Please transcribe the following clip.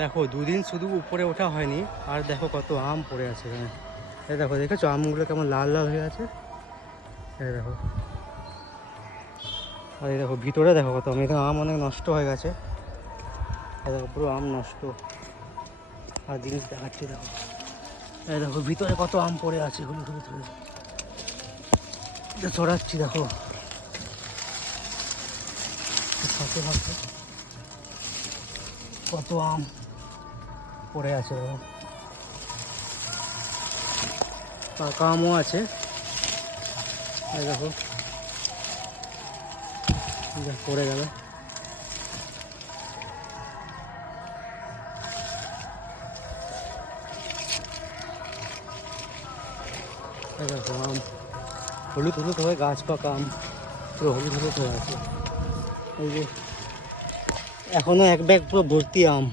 দেখো দুদিন শুধু উপরে ওঠা হয়নি, আর দেখো কত আম পড়ে আছে এখানে। এই দেখো, দেখেছো আমগুলো কেমন লাল লাল হয়ে আছে? এই দেখো, আর এই দেখো ভিতরে দেখো কত আম। এখানে আম অনেক নষ্ট হয়ে গেছে, এই দেখো পুরো আম নষ্ট। আর জিনিস দেখাচ্ছি দেখো, এই দেখো ভিতরে কত আম পড়ে আছে, এগুলো ভিতরে ছড়াচ্ছি দেখো সাথে সাথে কত আম পড়ে আছে দেখো। পাকা আমও আছে, এই দেখো পড়ে গেল। এই দেখো আম হলুদ হলুদ হয়ে গাছ পাকা আম, পুরো হলুদ হলুদ হয়ে আছে। এই যে এখনো এক ব্যাগ পুরো ভর্তি আম।